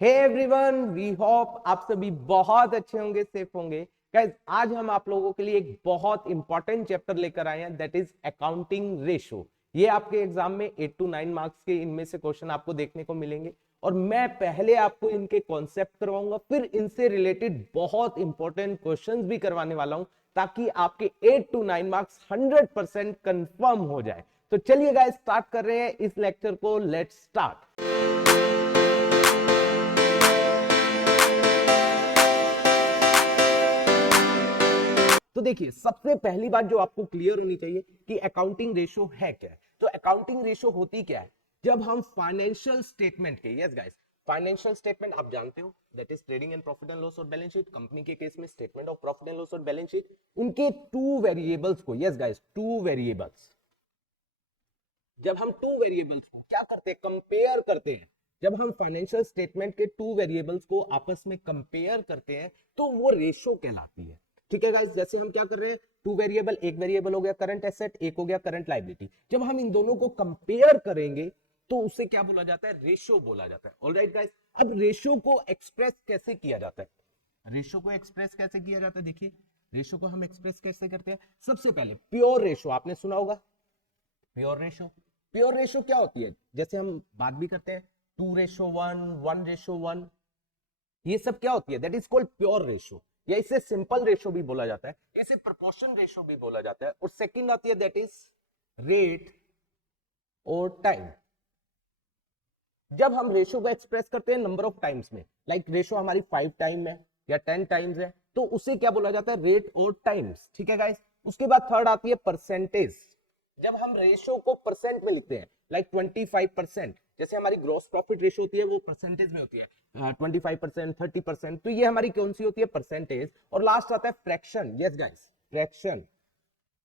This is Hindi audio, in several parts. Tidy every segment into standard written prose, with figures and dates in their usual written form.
हे एवरीवन, वी होप आप सभी बहुत अच्छे होंगे, सेफ होंगे। गाइस, आज हम आप लोगों के लिए एक बहुत इंपॉर्टेंट चैप्टर लेकर आए हैं, दैट इज अकाउंटिंग रेशो। ये आपके एग्जाम में 8 to 9 मार्क्स के इनमें से क्वेश्चन आपको देखने को मिलेंगे और मैं पहले आपको इनके कॉन्सेप्ट करवाऊंगा, फिर इनसे रिलेटेड बहुत इंपॉर्टेंट क्वेश्चंस भी करवाने वाला हूं, ताकि आपके 8 to 9 मार्क्स 100% कंफर्म हो जाए। तो चलिए गाइस, स्टार्ट कर रहे हैं इस लेक्चर को। Let's start. तो देखिए, सबसे पहली बात जो आपको क्लियर होनी चाहिए कि अकाउंटिंग रेशो है क्या है। तो अकाउंटिंग रेशो होती क्या है? जब हम फाइनेंशियल स्टेटमेंट के, यस गाइस, फाइनेंशियल स्टेटमेंट आप जानते हो, that is trading and profit and loss और बैलेंस शीट। कंपनी के केस में statement of profit and loss और बैलेंस शीट, उनके टू वेरिएबल्स को, यस गाइस, टू वेरिएबल्स, जब हम टू वेरिएबल्स को क्या करते हैं, कंपेयर करते हैं, जब हम फाइनेंशियल स्टेटमेंट के टू वेरिएबल्स को आपस में कंपेयर करते हैं तो वो रेशो कहलाती है। ठीक है गाइस, जैसे हम क्या कर रहे हैं, टू वेरिएबल, एक वेरिएबल हो गया करंट एसेट, एक हो गया करंट लायबिलिटी। जब हम इन दोनों को कंपेयर करेंगे तो उसे क्या बोला जाता है, रेशो बोला जाता है। ऑलराइट गाइस, अब रेशो को एक्सप्रेस कैसे किया जाता है? रेशो को एक्सप्रेस कैसे किया जाता है? देखिए, रेशो को हम एक्सप्रेस कैसे करते हैं। सबसे पहले प्योर रेशो आपने सुना होगा, प्योर रेशो। प्योर रेशो क्या होती है? जैसे हम बात भी करते हैं 2:1, 1:1, ये सब क्या होती है, that is called pure ratio, या इसे सिंपल रेशो भी बोला जाता है, इसे प्रोपोर्शन रेशो भी बोला जाता है। और सेकंड आती है दैट इज रेट और टाइम। जब हम रेशो को एक्सप्रेस करते हैं नंबर ऑफ टाइम्स में, लाइक रेशो हमारी 5 टाइम है या 10 टाइम्स है, तो उसे क्या बोला जाता है, रेट और टाइम्स। ठीक है गाइस, उसके बाद थर्ड आती है परसेंटेज। जब हम रेशो को परसेंट में लिखते हैं, लाइक 25%, जैसे हमारी ग्रॉस प्रॉफिट रेशो होती है वो परसेंटेज में होती है, 25%, 30%, तो ये हमारी कौन सी होती है, परसेंटेज। और लास्ट आता है फ्रैक्शन। Yes guys, fraction.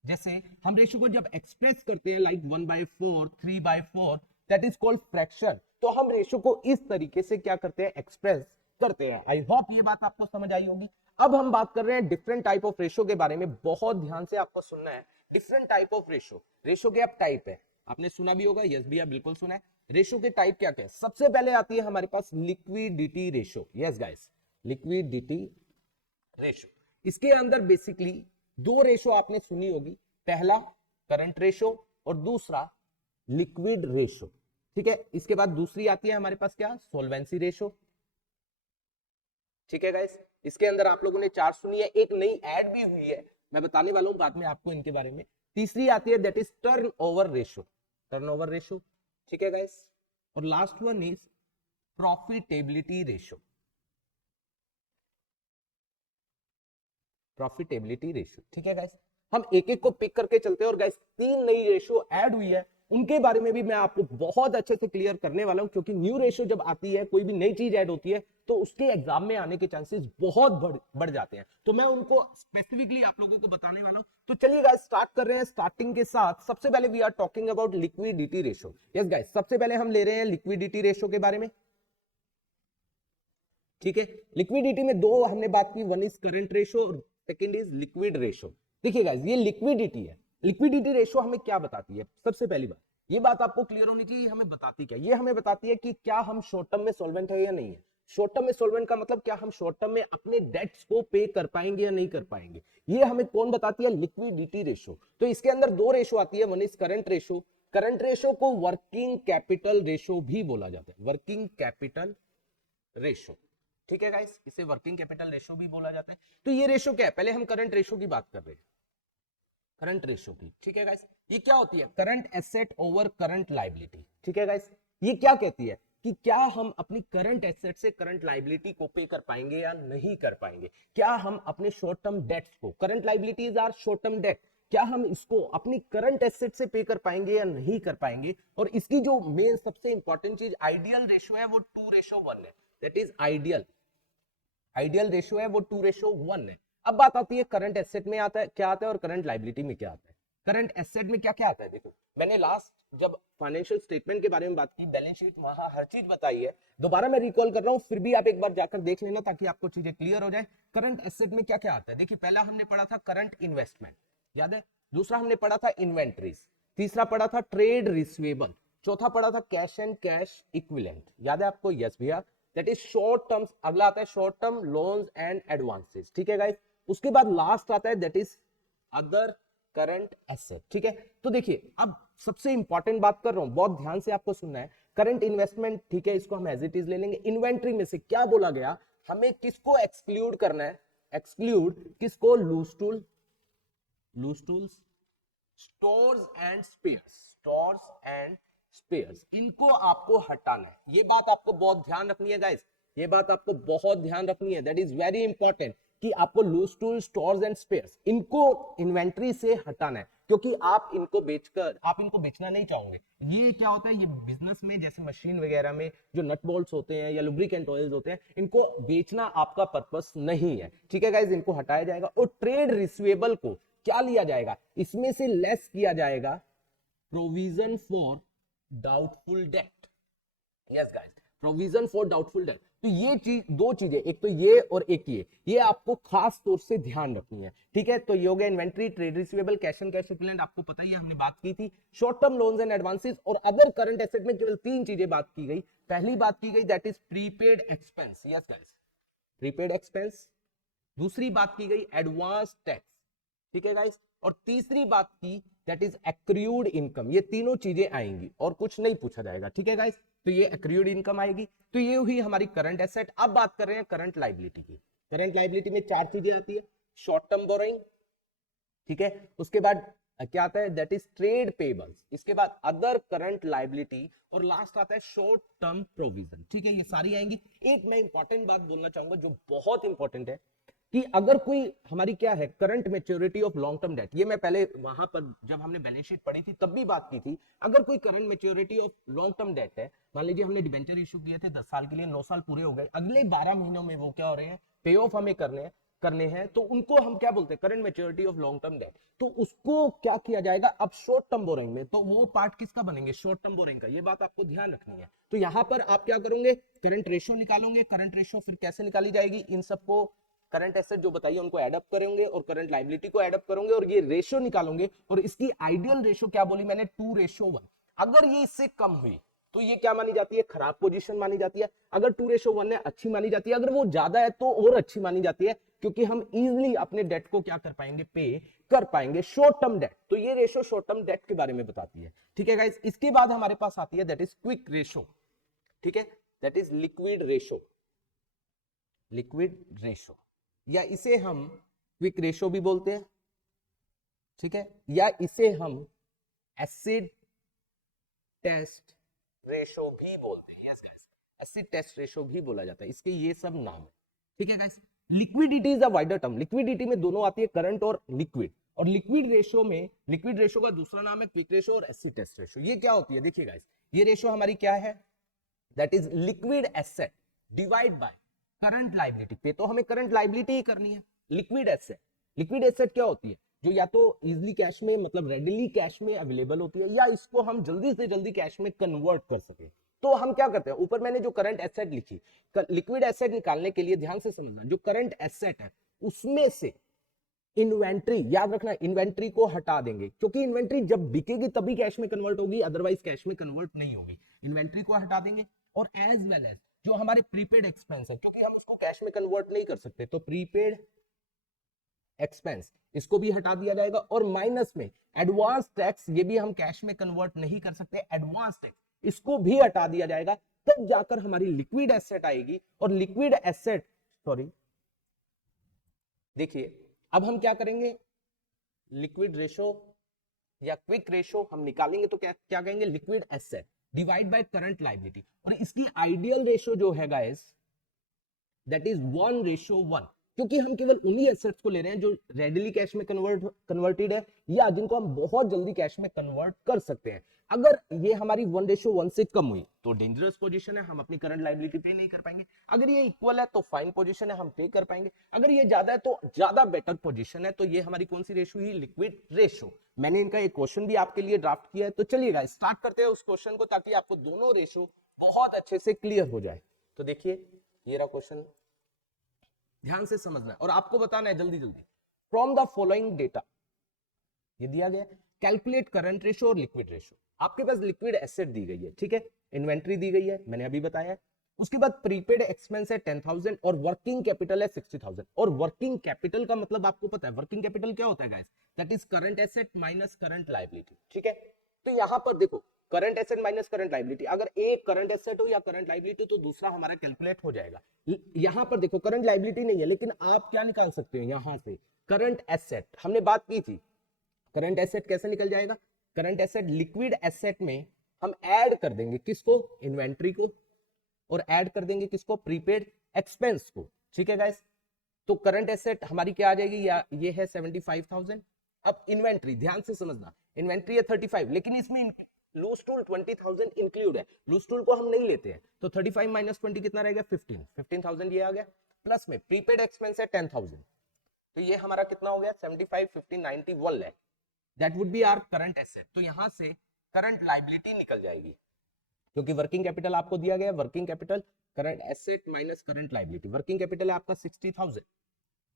जैसे हम रेशो को जब एक्सप्रेस करते हैं like 1/4, 3/4, that is called fraction. तो हम रेशो को इस तरीके से क्या करते हैं, एक्सप्रेस करते हैं। आई होप ये बात आपको समझ आई होगी। अब हम बात कर रहे हैं डिफरेंट टाइप ऑफ रेशो के बारे में। बहुत ध्यान से आपको सुनना है। Different type of ratio, ratio के अब टाइप है, आपने सुना भी होगा, यस भैया बिल्कुल सुना है। रेशो के टाइप क्या क्या है? सबसे पहले आती है हमारे पास liquidity ratio. Yes guys, liquidity ratio. इसके अंदर बेसिकली दो रेशो आपने सुनी होगी, पहला करंट रेशो और दूसरा लिक्विड रेशो। ठीक है, इसके बाद दूसरी आती है हमारे पास क्या, सोल्वेंसी रेशो। ठीक है गाइस, इसके अंदर आप लोगों ने चार सुनी है, एक नई ऐड भी हुई है, मैं बताने वाला हूं बाद में आपको इनके बारे में। तीसरी आती है that is turn over ratio, turn over ratio. ठीक है गाइस, और last one is profitability ratio, profitability ratio. ठीक है गाइस, हम एक एक को पिक करके चलते हैं। और गाइस, तीन नई रेशियो ऐड हुई है, उनके बारे में भी मैं आपको बहुत अच्छे से क्लियर करने वाला हूं, क्योंकि न्यू रेशियो जब आती है, कोई भी नई चीज ऐड होती है, तो उसके एग्जाम में आने के चांसेस बहुत बढ़ जाते हैं। तो मैं उनको स्पेसिफिकली आप लोगों को बताने वाला हूं। तो चलिए गाइस, स्टार्ट कर रहे हैं। स्टार्टिंग के साथ सबसे पहले we are talking about liquidity ratio. Yes guys, सबसे पहले हम ले रहे हैं लिक्विडिटी रेशियो के बारे में। ठीक है, लिक्विडिटी में दो हमने बात की, वन इज करंट रेशो और सेकंड इज लिक्विड रेशो। देखिए गाइस, ये लिक्विडिटी है। लिक्विडिटी रेशो हमें क्या बताती है? सबसे पहली बात, ये बात आपको क्लियर होनी चाहिए, हमें बताती क्या, ये हमें बताती है कि क्या हम शॉर्ट टर्म में सॉल्वेंट है या नहीं है। शॉर्ट टर्म में सॉल्वेंट का मतलब क्या, हम शॉर्ट टर्म में अपने डेट्स को पे कर पाएंगे या नहीं कर पाएंगे। ये हमें कौन बताती है, लिक्विडिटी रेशो। तो इसके अंदर दो रेशो आती है, one is current ratio. Current ratio को वर्किंग कैपिटल रेशो भी बोला जाता है, वर्किंग कैपिटल रेशो। ठीक है गाइस, इसे वर्किंग कैपिटल रेशो भी बोला जाता है। तो ये रेशो क्या है, पहले हम करंट रेशो की बात कर रहे हैं, करंट रेशो की। ठीक है गाइस, ये क्या होती है, current asset over current liability. ठीक है गाइस, ये क्या कहती है कि क्या हम अपनी करंट एसेट से करंट लायबिलिटी को पे कर पाएंगे या नहीं कर पाएंगे। क्या हम अपने शॉर्ट टर्म डेट्स को, current liabilities or short term debt, क्या हम इसको अपनी करंट एसेट से पे कर पाएंगे या नहीं कर पाएंगे। और इसकी जो मेन सबसे इंपॉर्टेंट चीज आइडियल रेशो है वो 2:1 है, that is ideal. Ideal ratio है वो 2:1 है। अब बात आती है करंट एसेट में आता है क्या आता है और करंट लायबिलिटी में क्या आता है। करंट एसेट में क्या क्या आता है, देखो मैंने लास्ट जब फाइनेंशियल स्टेटमेंट के बारे में बात की, बैलेंस शीट, वहां हर चीज बताई है। दोबारा मैं रिकॉल कर रहा हूं, फिर भी आप एक बार जाकर देख लेना ताकि आपको चीजें क्लियर हो जाए। करंट एसेट में क्या क्या आता है, देखिए पहला हमने पढ़ा था करंट इन्वेस्टमेंट, याद है। दूसरा हमने पढ़ा था इन्वेंट्रीज। तीसरा पढ़ा था ट्रेड रिसीवेबल। चौथा पढ़ा था कैश एंड कैश इक्विवेलेंट, याद है आपको, यस भैया। दैट इज शॉर्ट टर्म, अगला आता है short term loans and advances, ठीक है गाइस। उसके बाद लास्ट आता है that is other current asset, ठीक है। तो देखिए अब सबसे इंपॉर्टेंट बात कर रहा हूं, बहुत ध्यान से आपको सुनना है। करंट इन्वेस्टमेंट, ठीक है, इसको हम एज इट इज ले लेंगे। इन्वेंट्री में से क्या बोला गया, हमें किसको एक्सक्लूड करना है, एक्सक्लूड किसको, loose tools, stores and spares, इनको आपको हटाना है। ये बात आपको बहुत ध्यान रखनी है गाइस, ये बात आपको बहुत ध्यान रखनी है, दैट इज वेरी इंपॉर्टेंट कि आपको loose tool, stores and spares, इनको इन्वेंट्री से हटाना है, क्योंकि आप इनको बेचना नहीं चाहोगे। ये क्या होता है, ये बिजनेस में जैसे मशीन वगैरह में जो नट बोल्ट्स होते हैं या लुब्रिकेंट ऑयल्स होते हैं, इनको बेचना आपका पर्पस नहीं है, ठीक है गाइस। इनको हटाया जाएगा और ट्रेड रिसीवेबल को क्या लिया जाएगा, इसमें से लेस किया जाएगा provision for doubtful debt. Yes guys, provision for doubtful debt. तो ये चीज, दो चीजें, एक तो ये और एक ये आपको खास तौर से ध्यान रखनी है, ठीक है। तो ये हो गया inventory, trade receivable, cash and cash equivalent, आपको पता ही है, हमने बात की थी। Short term loans and advances और अदर करंट एसेट में केवल तीन चीजें बात की गई। पहली बात की गई that is prepaid expense, yes guys, prepaid expense. दूसरी बात की गई एडवांस टैक्स, ठीक है गाइस। और तीसरी बात की दैट इज एक्रूड इनकम। ये तीनों चीजें आएंगी और कुछ नहीं पूछा जाएगा, ठीक है गाइस। तो ये एक्रूड इनकम आएगी। तो ये हुई हमारी करंट एसेट। अब बात कर रहे हैं करंट लायबिलिटी की। करंट लायबिलिटी में चार चीजें आती है, शॉर्ट टर्म बोरोइंग, ठीक है। उसके बाद क्या आता है, दैट इज ट्रेड पेबल्स। इसके बाद अदर करंट लायबिलिटी और लास्ट आता है शॉर्ट टर्म प्रोविजन, ठीक है। ये सारी आएंगी। एक मैं इंपॉर्टेंट बात बोलना चाहूंगा जो बहुत इंपॉर्टेंट है कि अगर कोई हमारी क्या है, current maturity of long term debt, ये मैं पहले वहां पर जब हमने बैलेंस शीट पढ़ी थी तब भी बात की थी। अगर कोई current maturity of long term debt है, मान लीजिए हमने डिबेंचर इशू किए थे 10 साल के लिए, 9 साल पूरे हो गए, अगले 12 महीनों में वो क्या हो रहे हैं, पे ऑफ हमें करने हैं, तो उनको हम क्या बोलते हैं, current maturity of long term debt. तो उसको क्या किया जाएगा अब शॉर्ट टर्म बोरिंग में, तो वो पार्ट किसका बनेंगे, शॉर्ट टर्म बोरिंग का। ये बात आपको ध्यान रखनी है। तो यहां पर आप क्या करोगे, करंट रेशियो निकालोगे। करंट रेशियो फिर कैसे निकाली जाएगी, इन सबको करंट एसेट जो बताइए उनको एडअप करेंगे और करंट लायबिलिटी को एडअप करोगे और ये रेशियो निकालोगे। और इसकी आइडियल रेशियो क्या बोली मैंने, 2:1। अगर ये इससे कम हुई तो ये क्या मानी जाती है, खराब पोजीशन मानी जाती है। अगर 2:1 है, अच्छी मानी जाती है। अगर वो ज्यादा है तो और अच्छी मानी जाती है, क्योंकि हम इजिली अपने डेट को क्या कर पाएंगे, पे कर पाएंगे, शॉर्ट टर्म डेट। तो ये रेशियो शॉर्ट टर्म डेट के बारे में बताती है, ठीक है गाइस। इसके बाद हमारे पास आती है दैट इज क्विक रेशियो, ठीक है, दैट इज लिक्विड रेशियो, या इसे हम क्विक रेशियो भी बोलते हैं, ठीक है, या इसे हम एसिड टेस्ट रेशियो भी बोलते हैं। Yes guys, acid test ratio भी बोला जाता है, इसके ये सब नाम है, ठीक है guys. Liquidity is a wider term. Liquidity में दोनों आती है, करंट और लिक्विड। और लिक्विड रेशियो का दूसरा नाम है क्विक रेशियो और एसिड टेस्ट रेशियो। ये क्या होती है, देखिए गाइस, ये रेशियो हमारी क्या है, that is liquid asset divide by current liability. पे तो हमें करंट लायबिलिटी ही करनी है। लिक्विड एसेट क्या होती है, जो या तो इजिली कैश में, मतलब रेडिली कैश में अवेलेबल होती है, या इसको हम जल्दी से जल्दी कैश में कन्वर्ट कर सके। तो हम क्या करते हैं, ऊपर मैंने जो करंट एसेट लिखी, लिक्विड एसेट निकालने के लिए ध्यान से समझना, जो करंट एसेट है उसमें से इन्वेंट्री, याद रखना, इन्वेंट्री को हटा देंगे, क्योंकि इन्वेंट्री जब बिकेगी तभी कैश में कन्वर्ट होगी, अदरवाइज कैश में कन्वर्ट नहीं होगी। इन्वेंट्री को हटा देंगे। और एज वेल एज जो हमारे प्रीपेड एक्सपेंस है, क्योंकि हम उसको कैश में कन्वर्ट नहीं कर सकते, तो प्रीपेड एक्सपेंस इसको भी हटा दिया जाएगा। और माइनस में एडवांस टैक्स, ये भी हम कैश में कन्वर्ट नहीं कर सकते, एडवांस टैक्स इसको भी हटा दिया जाएगा। तब जाकर हमारी लिक्विड एसेट आएगी। और लिक्विड एसेट, सॉरी, देखिए अब हम क्या करेंगे, लिक्विड रेशो या क्विक रेशो हम निकालेंगे तो क्या क्या कहेंगे, liquid asset divide by current liability. और इसकी आइडियल रेशो जो है गाइस, दैट इज 1:1, क्योंकि हम केवल उन्हीं एसेट्स को ले रहे हैं जो रेडिली कैश में कन्वर्टेड है, या जिनको हम बहुत जल्दी कैश में कन्वर्ट कर सकते हैं। अगर ये हमारी 1:1 से कम हुई तो डेंजरस पोजीशन है, हम अपनी करंट लायबिलिटी पे नहीं कर पाएंगे। अगर ये इक्वल है तो फाइन पोजीशन है, हम पे कर पाएंगे। अगर ये ज्यादा है तो ज्यादा बेटर पोजीशन है। तो ये हमारी कौन सी रेशो हुई, लिक्विड रेशो। मैंने इनका एक क्वेश्चन भी आपके लिए ड्राफ्ट किया है, तो चलिएगा स्टार्ट करते हैं उस क्वेश्चन को, ताकि आपको दोनों रेशो बहुत अच्छे से क्लियर हो जाए। तो देखिए ये रहा क्वेश्चन, ध्यान से समझना है और आपको बताना है जल्दी जल्दी। फ्रॉम द फॉलोइंग डेटा, ये दिया गया, कैलकुलेट करंट रेशो और लिक्विड रेशो। आपके पास लिक्विड एसेट दी गई है, ठीक है, इन्वेंट्री दी गई है, मैंने अभी बताया। उसके बाद प्रीपेड एक्सपेंस है 10,000 और वर्किंग कैपिटल है 60,000। और वर्किंग कैपिटल का मतलब आपको पता है, वर्किंग कैपिटल क्या होता है guys, that is current asset minus current liability. ठीक है, तो यहां पर देखो current asset minus current liability, अगर एक करंट एसेट हो या करंट लायबिलिटी तो दूसरा हमारा कैलकुलेट हो जाएगा। यहां पर देखो करंट लायबिलिटी नहीं है, लेकिन आप क्या निकाल सकते हो यहां से करंट एसेट, हमने बात की थी करंट एसेट कैसे निकल जाएगा, करंट एसेट लिक्विड एसेट में हम ऐड कर देंगे किसको, इन्वेंट्री को, और ऐड कर देंगे किसको, प्रीपेड एक्सपेंस को। ठीक है गाइस, तो करंट एसेट हमारी क्या आ जाएगी, या ये है 75,000। अब इन्वेंट्री ध्यान से समझना, इन्वेंट्री है 35, लेकिन इसमें लूज टूल 20,000 इंक्लूड है, लूज टूल को हम नहीं लेते हैं, तो 35 माइनस 20 कितना रहेगा, 15,000 ये आ गया। प्लस में प्रीपेड एक्सपेंस है 10,000, तो ये हमारा कितना हो गया 75, 15, 90, 1 lakh, that would be our current asset. तो यहां से करंट लायबिलिटी निकल जाएगी, क्योंकि वर्किंग कैपिटल आपको दिया गया, working capital current asset minus current liability, working capital है आपका 60,000,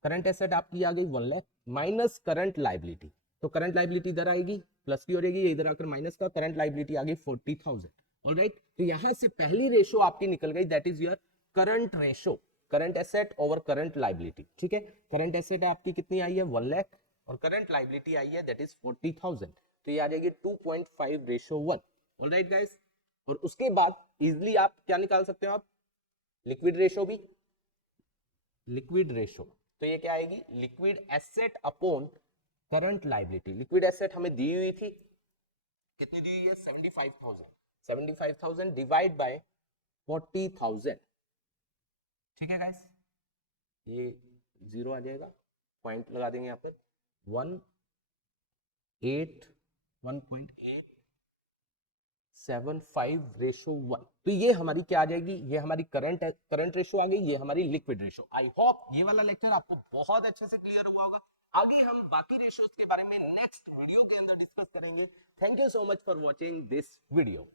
करंट एसेट आपकी आ गई 1 लाख माइनस करंट लायबिलिटी, तो करंट लायबिलिटी इधर आएगी प्लस की हो जाएगी, ये इधर आकर माइनस का, करंट लायबिलिटी आ गई 40,000। ऑलराइट, तो यहां से पहली रेशो आपकी निकल गई, that is your current ratio, current asset over current liability. ठीक है, करंट एसेट आपकी कितनी आई है 1 लाख और करंट लायबिलिटी आई है दैट इज 40,000, तो ये आ जाएगी 2.5:1। ऑलराइट गाइस, और उसके बाद इजिली आप क्या निकाल सकते हो, आप लिक्विड रेशो भी, लिक्विड रेशो, तो ये क्या आएगी, liquid asset upon current liability. Liquid asset हमें दी हुई थी, कितनी दी हुई है 75,000, 75,000 डिवाइड बाय 40,000। ठीक है गाइस, ये जीरो आ जाएगा, पॉइंट लगा देंगे यहाँ पर 1.75:1, तो ये हमारी क्या आ जाएगी, ये हमारी करंट रेशो आ गई, ये हमारी लिक्विड रेशो। आई होप ये वाला लेक्चर आपको बहुत अच्छे से क्लियर हुआ होगा। आगे हम बाकी रेशोज के बारे में नेक्स्ट वीडियो के अंदर डिस्कस करेंगे। Thank you so much for watching this video.